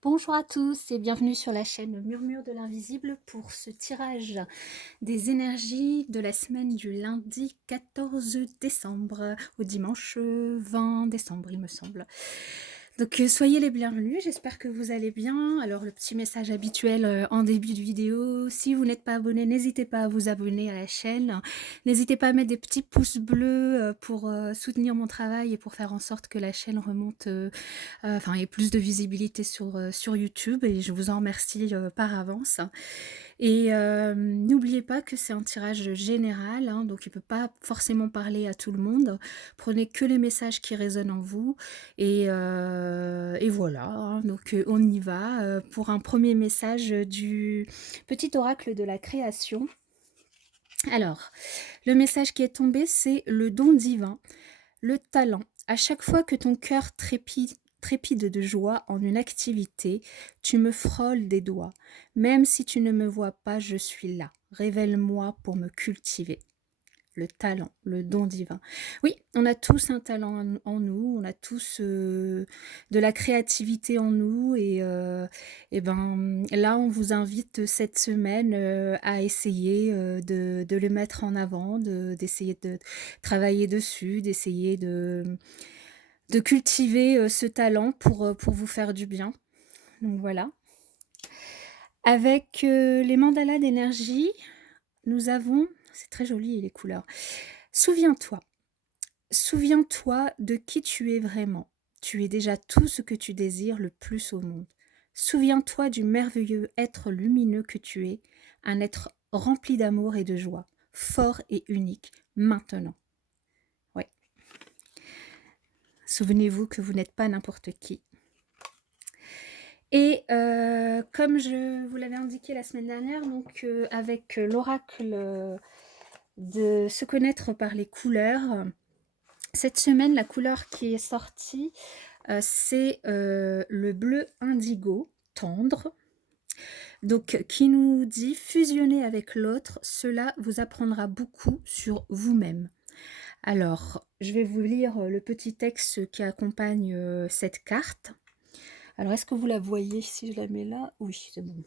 Bonjour à tous et bienvenue sur la chaîne Murmure de l'Invisible pour ce tirage des énergies de la semaine du lundi 14 décembre au dimanche 20 décembre, il me semble. Donc soyez les bienvenus, j'espère que vous allez bien. Alors le petit message habituel en début de vidéo, si vous n'êtes pas abonné, n'hésitez pas à vous abonner à la chaîne. N'hésitez pas à mettre des petits pouces bleus pour soutenir mon travail et pour faire en sorte que la chaîne remonte enfin, ait plus de visibilité sur YouTube, et je vous en remercie par avance. Et n'oubliez pas que c'est un tirage général, hein, donc il ne peut pas forcément parler à tout le monde. Prenez que les messages qui résonnent en vous, et voilà, hein, donc on y va pour un premier message du petit oracle de la création. Alors, le message qui est tombé, c'est le don divin, le talent. À chaque fois que ton cœur trépide de joie en une activité, tu me frôles des doigts. Même si tu ne me vois pas, je suis là. Révèle-moi pour me cultiver. Le talent, le don divin. Oui, on a tous un talent en nous, on a tous de la créativité en nous, et ben là, on vous invite cette semaine à essayer de le mettre en avant, d'essayer de travailler dessus, d'essayer de cultiver ce talent pour vous faire du bien. Donc voilà. Avec les mandalas d'énergie, nous avons, c'est très joli les couleurs. Souviens-toi. Souviens-toi de qui tu es vraiment. Tu es déjà tout ce que tu désires le plus au monde. Souviens-toi du merveilleux être lumineux que tu es, un être rempli d'amour et de joie, fort et unique, maintenant. Ouais. Souvenez-vous que vous n'êtes pas n'importe qui. Et comme je vous l'avais indiqué la semaine dernière, donc avec l'oracle de se connaître par les couleurs, cette semaine, la couleur qui est sortie, c'est le bleu indigo tendre, donc qui nous dit fusionner avec l'autre, cela vous apprendra beaucoup sur vous-même. Alors, je vais vous lire le petit texte qui accompagne cette carte. Alors, est-ce que vous la voyez si je la mets là? Oui, c'est bon.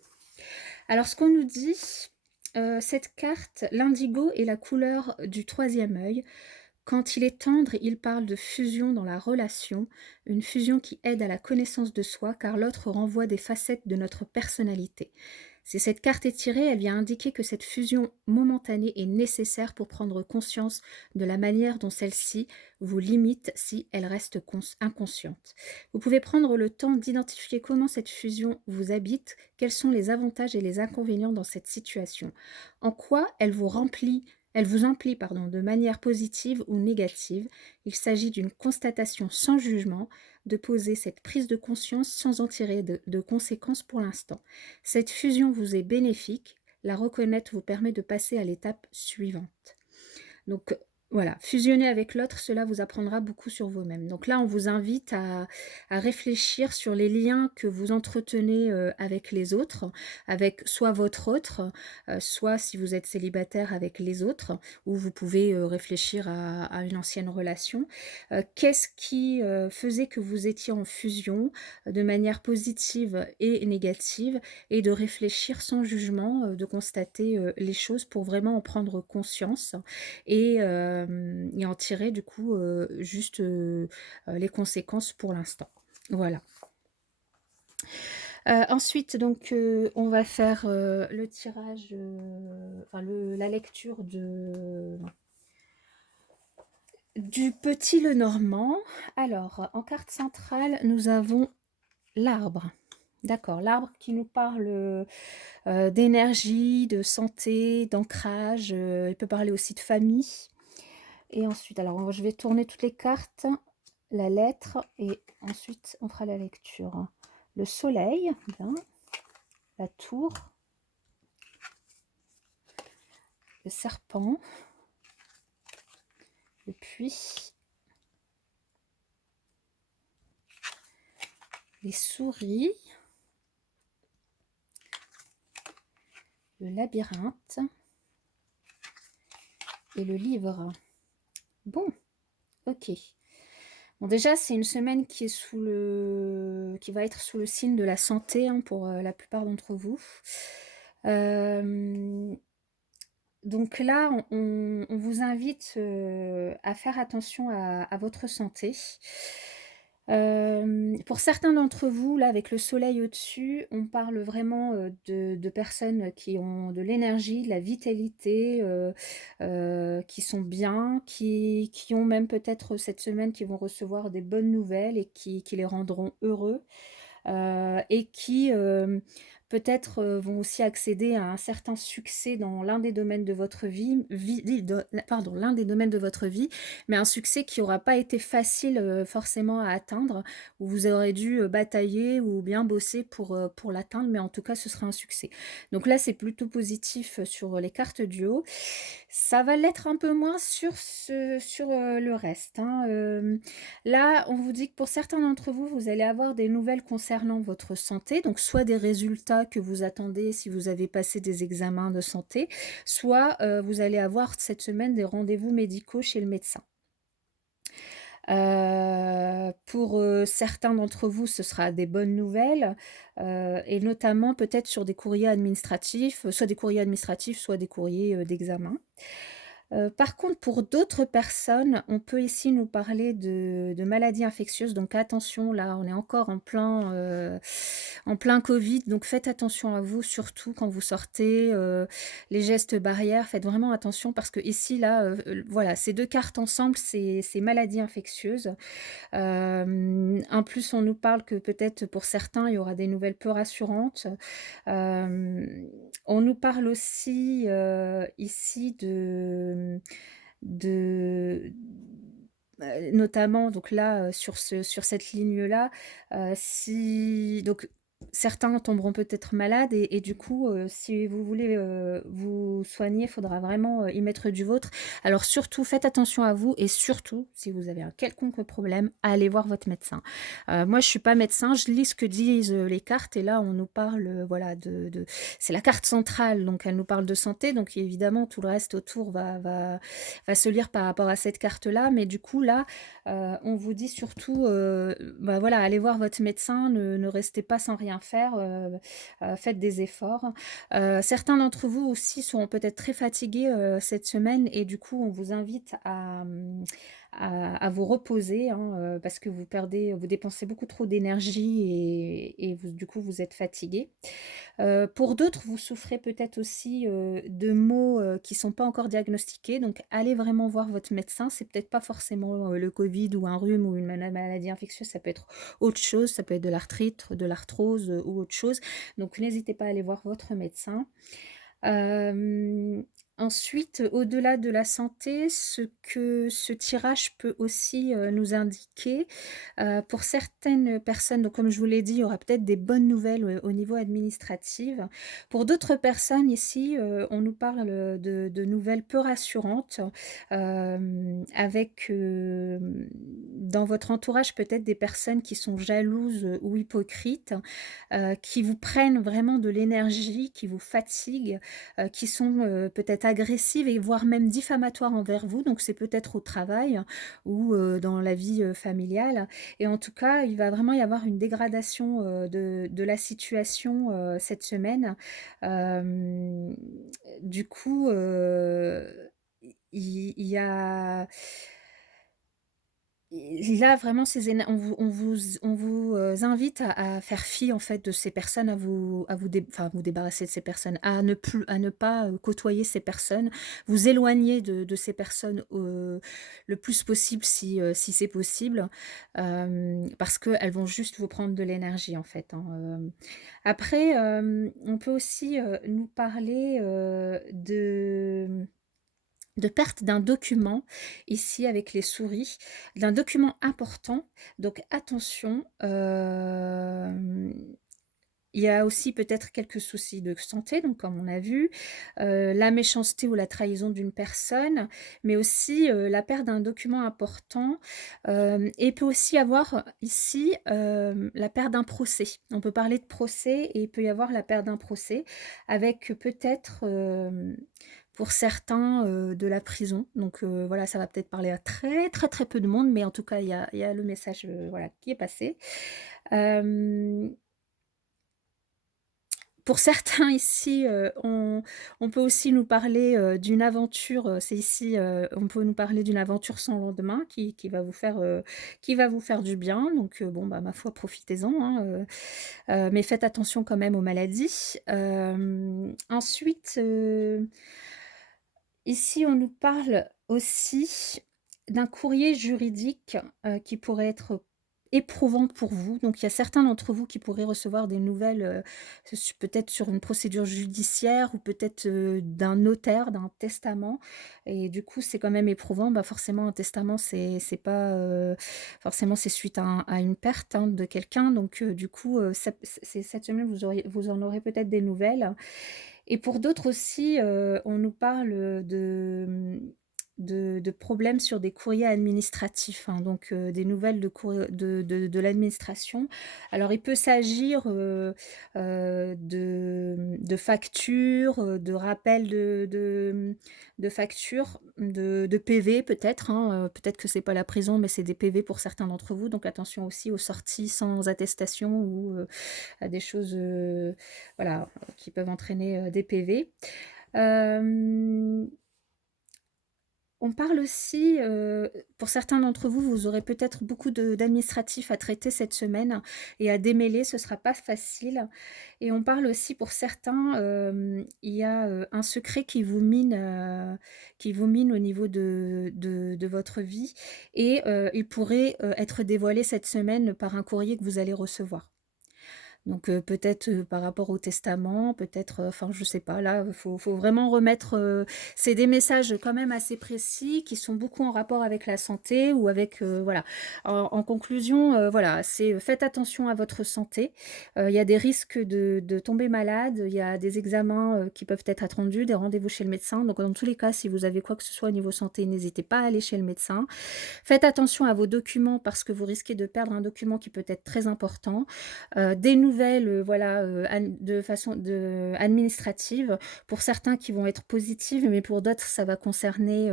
Alors, ce qu'on nous dit, cette carte, l'indigo est la couleur du troisième œil. Quand il est tendre, il parle de fusion dans la relation, une fusion qui aide à la connaissance de soi, car l'autre renvoie des facettes de notre personnalité. Si cette carte est tirée, elle vient indiquer que cette fusion momentanée est nécessaire pour prendre conscience de la manière dont celle-ci vous limite si elle reste inconsciente. Vous pouvez prendre le temps d'identifier comment cette fusion vous habite, quels sont les avantages et les inconvénients dans cette situation, en quoi elle vous emplit de manière positive ou négative. Il s'agit d'une constatation sans jugement, de poser cette prise de conscience sans en tirer de conséquences pour l'instant. Cette fusion vous est bénéfique, la reconnaître vous permet de passer à l'étape suivante. Donc voilà, fusionner avec l'autre, cela vous apprendra beaucoup sur vous-même. Donc là, on vous invite à réfléchir sur les liens que vous entretenez avec les autres, avec soit votre autre, soit si vous êtes célibataire avec les autres, ou vous pouvez réfléchir à une ancienne relation. Qu'est-ce qui faisait que vous étiez en fusion de manière positive et négative, et de réfléchir sans jugement, de constater les choses pour vraiment en prendre conscience et en tirer du coup juste les conséquences pour l'instant. Voilà. Ensuite, donc, on va faire le tirage, enfin la lecture du petit Lenormand. Alors, en carte centrale, nous avons l'arbre. D'accord, l'arbre qui nous parle d'énergie, de santé, d'ancrage. Il peut parler aussi de famille. Et ensuite, alors je vais tourner toutes les cartes, la lettre, et ensuite on fera la lecture. Le soleil, bien, la tour, le serpent, le puits, les souris, le labyrinthe et le livre. Bon, ok. Bon déjà, c'est une semaine qui va être sous le signe de la santé, hein, pour, la plupart d'entre vous. Hem, donc là, on vous invite, à faire attention à votre santé. Pour certains d'entre vous, là, avec le soleil au-dessus, on parle vraiment, de personnes qui ont de l'énergie, de la vitalité, qui sont bien, qui ont même peut-être cette semaine qui vont recevoir des bonnes nouvelles et qui les rendront heureux. Et qui, peut-être, vont aussi accéder à un certain succès dans l'un des domaines de votre vie de pardon, l'un des domaines de votre vie, mais un succès qui aura pas été facile, forcément à atteindre, où vous aurez dû, batailler ou bien bosser pour l'atteindre, mais en tout cas, ce sera un succès. Donc là, c'est plutôt positif, sur les cartes du haut. Ça va l'être un peu moins sur le reste, hein, là, on vous dit que pour certains d'entre vous, vous allez avoir des nouvelles concernant votre santé, donc soit des résultats que vous attendez si vous avez passé des examens de santé, soit, vous allez avoir cette semaine des rendez-vous médicaux chez le médecin. Pour, certains d'entre vous, ce sera des bonnes nouvelles, et notamment peut-être sur des courriers administratifs, soit des courriers administratifs, soit des courriers, d'examen. Par contre, pour d'autres personnes, on peut ici nous parler de maladies infectieuses, donc attention, là, on est encore en plein covid, donc faites attention à vous, surtout quand vous sortez, les gestes barrières, faites vraiment attention parce que ici, là, voilà, ces 2 cartes ensemble, c'est maladies infectieuses. En plus, on nous parle que peut-être pour certains, il y aura des nouvelles peu rassurantes. On nous parle aussi, ici de notamment donc là, sur cette ligne-là, si donc certains tomberont peut-être malades et du coup, si vous voulez, vous soigner, il faudra vraiment, y mettre du vôtre. Alors surtout, faites attention à vous et surtout, si vous avez un quelconque problème, allez voir votre médecin. Moi, je suis pas médecin, je lis ce que disent, les cartes et là, on nous parle, voilà, de c'est la carte centrale, donc elle nous parle de santé, donc évidemment, tout le reste autour va se lire par rapport à cette carte-là. Mais du coup, là, on vous dit surtout, bah, voilà, allez voir votre médecin, ne restez pas sans rien faire, faites des efforts. Certains d'entre vous aussi seront peut-être très fatigués, cette semaine et du coup, on vous invite à vous reposer, hein, parce que vous dépensez beaucoup trop d'énergie et vous du coup, vous êtes fatigués. Pour d'autres, vous souffrez peut-être aussi, de maux, qui sont pas encore diagnostiqués, donc allez vraiment voir votre médecin. C'est peut-être pas forcément, le covid ou un rhume ou une maladie infectieuse, ça peut être autre chose, ça peut être de l'arthrite, de l'arthrose, ou autre chose. Donc n'hésitez pas à aller voir votre médecin. Hem, Ensuite, au-delà de la santé, ce que ce tirage peut aussi, nous indiquer, pour certaines personnes, donc comme je vous l'ai dit, il y aura peut-être des bonnes nouvelles, au niveau administratif. Pour d'autres personnes ici, on nous parle, de nouvelles peu rassurantes, avec, dans votre entourage peut-être des personnes qui sont jalouses, ou hypocrites, qui vous prennent vraiment de l'énergie, qui vous fatiguent, qui sont, peut-être agressives et voire même diffamatoires envers vous. Donc c'est peut-être au travail ou, dans la vie, familiale et en tout cas, il va vraiment y avoir une dégradation, de la situation, cette semaine. Hem, du coup, il y a et là, vraiment, ces éner on vous, invite à faire fi, en fait, de ces personnes, à vous débarrasser de ces personnes, à ne pas, côtoyer ces personnes, vous éloigner de ces personnes, le plus possible si c'est possible, parce qu'elles vont juste vous prendre de l'énergie, en fait, hein, Après, on peut aussi, nous parler, de perte d'un document, ici avec les souris, d'un document important. Donc attention, il y a aussi peut-être quelques soucis de santé, donc comme on a vu, la méchanceté ou la trahison d'une personne, mais aussi, la perte d'un document important, et il peut aussi avoir ici, la perte d'un procès. On peut parler de procès et il peut y avoir la perte d'un procès avec peut-être, pour certains, de la prison. Donc voilà, ça va peut-être parler à très, très, très peu de monde, mais en tout cas, il y a le message, voilà, qui est passé. Hem Pour certains ici, on peut aussi nous parler, d'une aventure, c'est ici, on peut nous parler d'une aventure sans lendemain qui va vous faire du bien. Donc bon, bah, ma foi, profitez-en, hein, mais faites attention quand même aux maladies. Ensuite, ici, on nous parle aussi d'un courrier juridique, qui pourrait être éprouvant pour vous. Donc il y a certains d'entre vous qui pourraient recevoir des nouvelles, peut-être sur une procédure judiciaire ou peut-être, d'un notaire, d'un testament et du coup, c'est quand même éprouvant. Bah, forcément, un testament, c'est pas, forcément, c'est suite à une perte, hein, de quelqu'un donc du coup, cette semaine, vous en aurez peut-être des nouvelles. Et pour d'autres aussi, on nous parle, de problèmes sur des courriers administratifs, hein, donc des nouvelles de courrier de l'administration. Alors il peut s'agir, de factures, de rappels de factures, de PV peut-être, hein, peut-être que c'est pas la prison, mais c'est des PV pour certains d'entre vous, donc attention aussi aux sorties sans attestation ou, à des choses, voilà, qui peuvent entraîner, des PV. Hem, on parle aussi, pour certains d'entre vous, vous aurez peut-être beaucoup d'administratifs à traiter cette semaine et à démêler, ce ne sera pas facile et on parle aussi pour certains, il y a, un secret qui vous mine au niveau de votre vie et il pourrait, être dévoilé cette semaine par un courrier que vous allez recevoir. Donc peut-être, par rapport au testament, peut-être, enfin je sais pas là, faut vraiment remettre, c'est des messages quand même assez précis qui sont beaucoup en rapport avec la santé ou avec, voilà. En conclusion, voilà, c'est, faites attention à votre santé. Il y a des risques de tomber malade, il y a des examens, qui peuvent être attendus, des rendez-vous chez le médecin. Donc dans tous les cas, si vous avez quoi que ce soit au niveau santé, n'hésitez pas à aller chez le médecin. Faites attention à vos documents parce que vous risquez de perdre un document qui peut être très important. Des nouvelles, voilà, de façon administrative, pour certains qui vont être positives, mais pour d'autres, ça va concerner,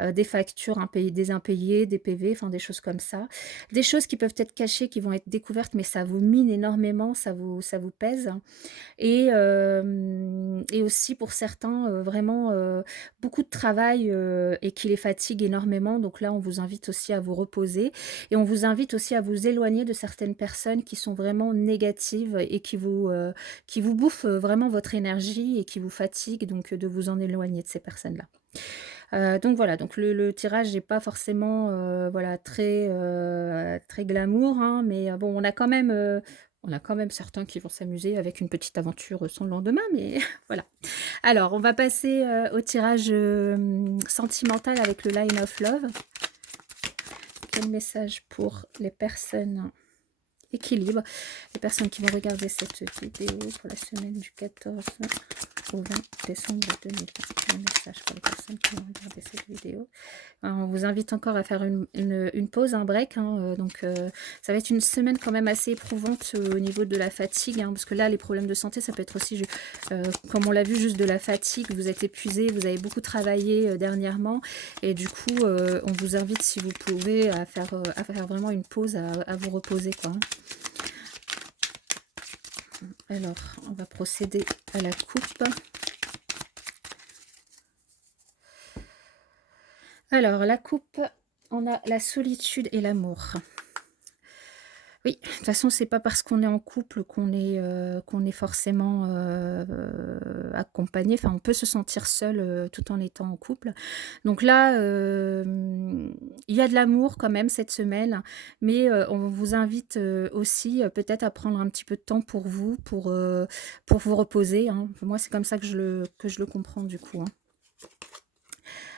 des factures impayées des impayés, des PV, enfin des choses comme ça. Des choses qui peuvent être cachées, qui vont être découvertes, mais ça vous mine énormément, ça vous pèse. Et aussi pour certains, vraiment, beaucoup de travail, et qui les fatigue énormément. Donc là, on vous invite aussi à vous reposer et on vous invite aussi à vous éloigner de certaines personnes qui sont vraiment négatives et qui vous bouffent, vraiment votre énergie et qui vous fatiguent, donc de vous en éloigner de ces personnes-là. Donc voilà, donc le tirage n'est pas forcément, voilà, très glamour, hein, mais bon, on a quand même certains qui vont s'amuser avec une petite aventure, sans le lendemain, mais voilà. Alors, on va passer, au tirage, sentimental avec le Line of Love. Quel message pour les personnes équilibre, les personnes qui vont regarder cette vidéo pour la semaine du 14 au 20 décembre 2020. Un message pour les personnes qui vont regarder cette vidéo. On vous invite encore à faire une pause, un break, hein, donc ça va être une semaine quand même assez éprouvante au niveau de la fatigue, hein, parce que là, les problèmes de santé, ça peut être aussi, comme on l'a vu, juste de la fatigue, vous êtes épuisé, vous avez beaucoup travaillé dernièrement, et du coup, on vous invite, si vous pouvez, à faire vraiment une pause, à vous reposer, quoi, hein. Alors, on va procéder à la coupe. Alors, la coupe, on a la solitude et l'amour. Oui, de toute façon, c'est pas parce qu'on est en couple qu'on est forcément, accompagné. Enfin, on peut se sentir seul, tout en étant en couple. Donc là, il y a de l'amour quand même cette semaine, mais on vous invite, aussi, peut-être à prendre un petit peu de temps pour vous reposer, hein. Moi, c'est comme ça que je le comprends du coup, hein.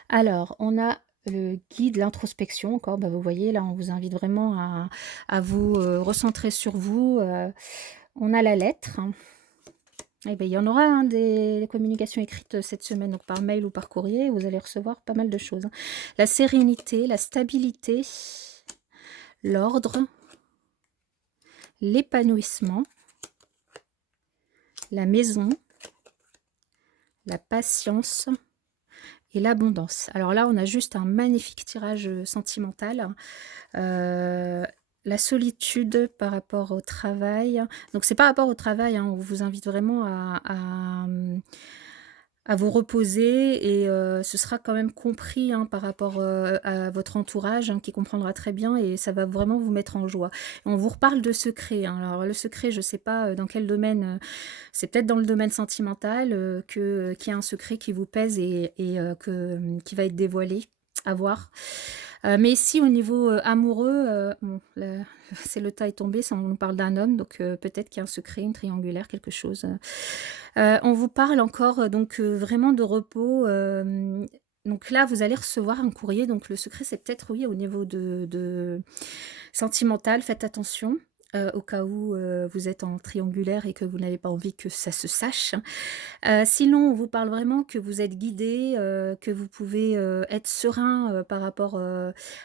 Alors, on a le guide, l'introspection encore, bah, vous voyez là, on vous invite vraiment à vous, recentrer sur vous, on a la lettre. Et beh, il y en aura, hein, des communications écrites, cette semaine, donc par mail ou par courrier, vous allez recevoir pas mal de choses, hein. La sérénité, la stabilité, l'ordre, l'épanouissement, la maison, la patience, et l'abondance. Alors là, on a juste un magnifique tirage, sentimental. Heu, la solitude par rapport au travail. Donc c'est par rapport au travail, hein, on vous invite vraiment à vous reposer et ce sera quand même compris, hein, par rapport, à votre entourage, hein, qui comprendra très bien et ça va vraiment vous mettre en joie. On vous reparle de secrets, hein. Alors le secret, je sais pas, dans quel domaine, c'est peut-être dans le domaine sentimental, qu'il y a un secret qui vous pèse et qui va être dévoilé, à voir. Mais si au niveau, amoureux, bon le c'est le tas est tombé, ça on nous parle d'un homme donc peut-être qu'il y a un secret, une triangulaire, quelque chose. On vous parle encore, donc vraiment de repos, donc là, vous allez recevoir un courrier, donc le secret, c'est peut-être, oui, au niveau de sentimental. Faites attention, au cas où, vous êtes en triangulaire et que vous n'avez pas envie que ça se sache. Sinon, on vous parle vraiment que vous êtes guidé, que vous pouvez, être serein, par rapport,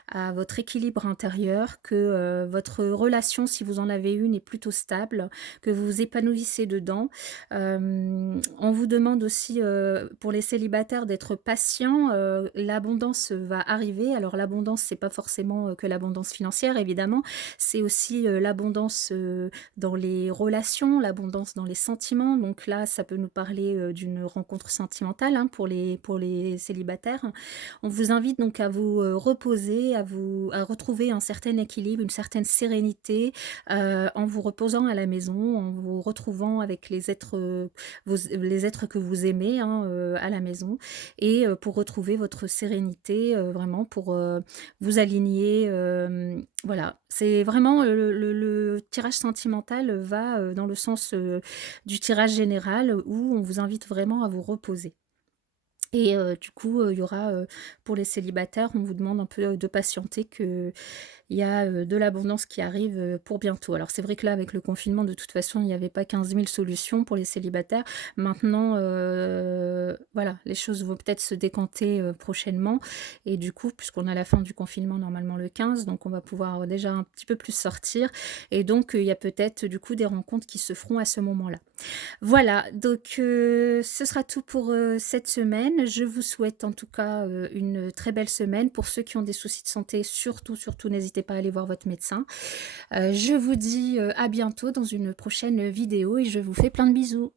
à votre équilibre intérieur, que, votre relation, si vous en avez une, est plutôt stable, que vous vous épanouissez dedans. On vous demande aussi, pour les célibataires d'être patients, l'abondance va arriver. Alors l'abondance, c'est pas forcément, que l'abondance financière évidemment, c'est aussi, l'abondance, dans les relations, l'abondance dans les sentiments. Donc là, ça peut nous parler, d'une rencontre sentimentale, hein, pour les célibataires. On vous invite donc à vous, reposer, à retrouver un certain équilibre, une certaine sérénité, en vous reposant à la maison, en vous retrouvant avec les êtres, les êtres que vous aimez, hein, à la maison et pour retrouver votre sérénité, vraiment pour, vous aligner, voilà. C'est vraiment, le tirage sentimental, va, dans le sens, du tirage général, où on vous invite vraiment à vous reposer. Et du coup, il y aura, pour les célibataires, on vous demande un peu, de patienter, qu'il y a, de l'abondance qui arrive, pour bientôt. Alors c'est vrai que là, avec le confinement, de toute façon, il n'y avait pas 15 000 solutions pour les célibataires. Maintenant, voilà, les choses vont peut-être se décanter, prochainement et du coup, puisqu'on a la fin du confinement normalement le 15, donc on va pouvoir, déjà un petit peu plus sortir et donc il y a peut-être, du coup, des rencontres qui se feront à ce moment-là. Voilà, donc ce sera tout pour, cette semaine. Je vous souhaite en tout cas, une très belle semaine. Pour ceux qui ont des soucis de santé, surtout, surtout n'hésitez pas à aller voir votre médecin. Je vous dis, à bientôt dans une prochaine vidéo et je vous fais plein de bisous.